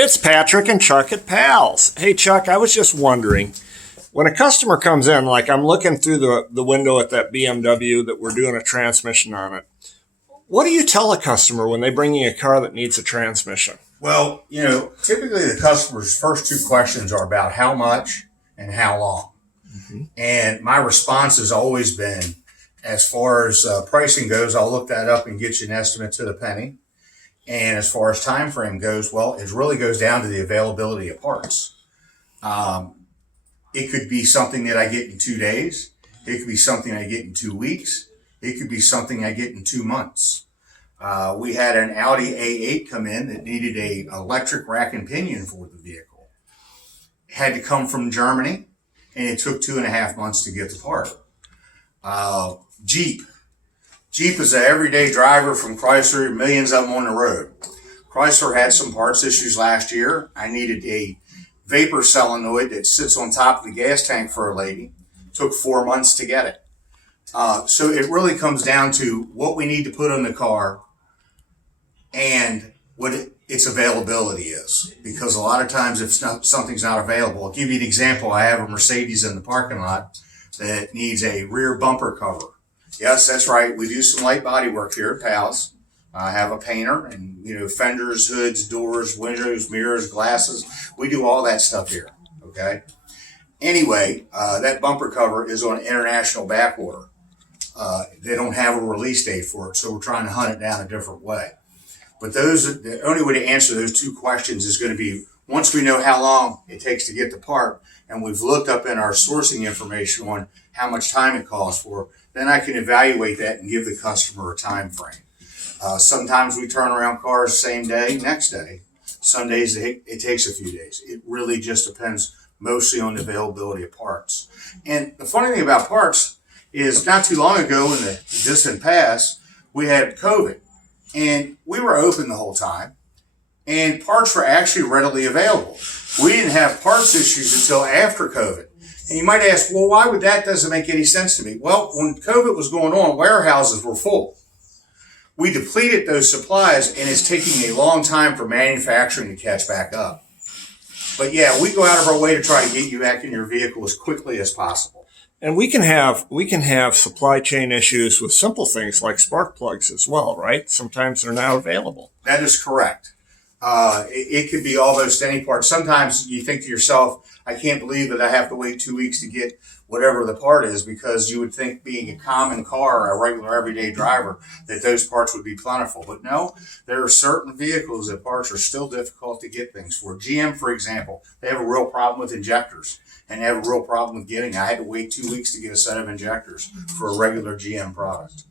It's Patrick and Chuck at Pals. Hey, Chuck, I was just wondering, when a customer comes in, like I'm looking through the window at that BMW that we're doing a transmission on it, what do you tell a customer when they bring you a car that needs a transmission? Well, typically the customer's first two questions are about how much and how long. And my response has always been, as far as pricing goes, I'll look that up and get you an estimate to the penny. And as far as time frame goes, well, it really goes down to the availability of parts. It could be something that I get in 2 days. It could be something I get in 2 weeks. It could be something I get in 2 months. We had an Audi A8 come in that needed a electric rack and pinion for the vehicle. It had to come from Germany, and it took 2.5 months to get the part. Jeep is an everyday driver from Chrysler, millions of them on the road. Chrysler had some parts issues last year. I needed a vapor solenoid that sits on top of the gas tank for a lady. Took 4 months to get it. So it really comes down to what we need to put on the car and what its availability is. Because a lot of times if something's not available, I'll give you an example. I have a Mercedes in the parking lot that needs a rear bumper cover. Yes, that's right. We do some light body work here at Pals. I have a painter and, fenders, hoods, doors, windows, mirrors, glasses. We do all that stuff here. Okay. Anyway, that bumper cover is on international back order. They don't have a release date for it, so we're trying to hunt it down a different way. But the only way to answer those two questions is going to be once we know how long it takes to get the part, and we've looked up in our sourcing information on how much time it costs for, then I can evaluate that and give the customer a time frame. Sometimes we turn around cars same day, next day. Some days it takes a few days. It really just depends mostly on the availability of parts. And the funny thing about parts is not too long ago in the distant past, we had COVID. And we were open the whole time. And parts were actually readily available. We didn't have parts issues until after COVID. And you might ask, well, why would that? Doesn't make any sense to me. Well, when COVID was going on, warehouses were full. We depleted those supplies, and it's taking a long time for manufacturing to catch back up. But yeah, we go out of our way to try to get you back in your vehicle as quickly as possible. And we can have supply chain issues with simple things like spark plugs as well, right? Sometimes they're not available. That is correct. It could be almost any part. Sometimes you think to yourself, I can't believe that I have to wait 2 weeks to get whatever the part is, because you would think, being a common car, a regular everyday driver, that those parts would be plentiful. But no, there are certain vehicles that parts are still difficult to get things for. GM, for example, they have a real problem with injectors, and they have a real problem with getting. I had to wait 2 weeks to get a set of injectors for a regular GM product.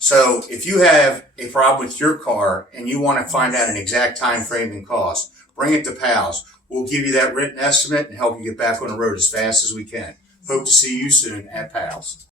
So if you have a problem with your car and you want to find out an exact time frame and cost, bring it to Pals. We'll give you that written estimate and help you get back on the road as fast as we can. Hope to see you soon at Pals.